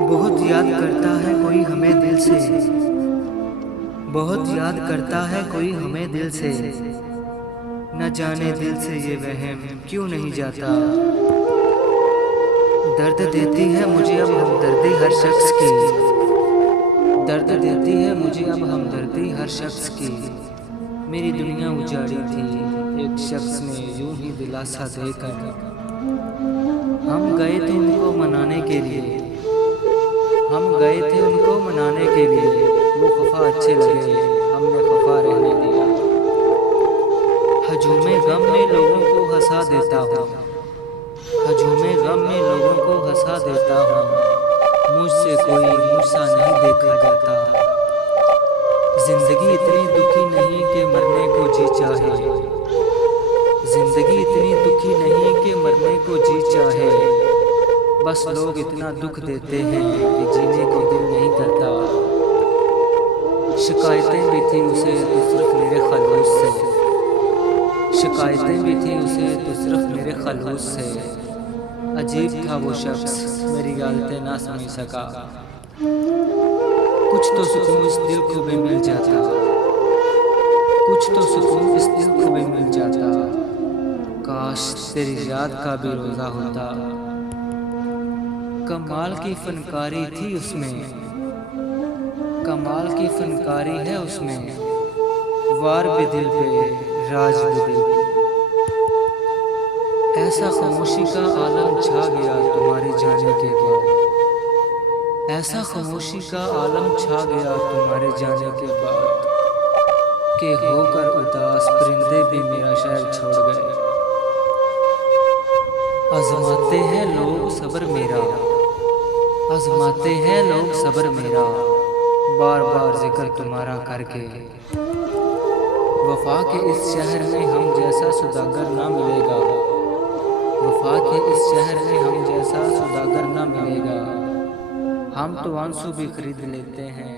बहुत याद करता है कोई हमें दिल से, बहुत याद करता है कोई हमें दिल से, न जाने दिल से ये वहम क्यों नहीं जाता। दर्द देती है मुझे अब हमदर्दी हर शख्स की, दर्द देती है मुझे अब हमदर्दी हर शख्स की। मेरी दुनिया उजाड़ी थी एक शख्स ने यूं ही दिलासा देकर। हम गए थे उनको मनाने के लिए, हम गए थे उनको मनाने के लिए, वो खफा अच्छे लगे हमने खफा रहने दिया। हजूमे गम में लोगों को हंसा देता हूँ, हजूमे गम में लोगों को हंसा देता हूँ, मुझसे कोई मुझसा नहीं देखा जाता। जिंदगी इतनी दुखी नहीं कि मरने को जी चाहे, जिंदगी इतनी दुखी नहीं कि मरने को जी चाहे, बस लोग इतना दुख देते हैं कि जीने को दिल नहीं करता। शिकायतें भी थी उसे तो सिर्फ मेरे खलूस से, शिकायतें भी थी उसे तो सिर्फ मेरे खलूस से। अजीब था वो शख्स मेरी हालतें ना समझ सका, कुछ तो सुकून इस दिल को भी मिल जाता, कुछ तो सुकून इस दिल को भी मिल जाता। काश तेरी याद का भी रोज़ा होता। कमाल की फनकारी थी उसमें, कमाल की फनकारी है उसमें, वार भी दिल पे राज भी दिल पे। ऐसा खामोशी का आलम छा गया तुम्हारे जाने के बाद, ऐसा खामोशी का आलम छा गया तुम्हारे जाने के बाद, के होकर उदास परिंदे भी मेरा शहर छोड़ गए। आजमाते हैं लोग सब्र मेरा, आजमाते हैं लोग सब्र मेरा, बार बार जिक्र तुम्हारा करके। वफा के इस शहर में हम जैसा सौदागर ना मिलेगा, वफा के इस शहर में हम जैसा सौदागर ना मिलेगा। हम तो आंसू भी खरीद लेते हैं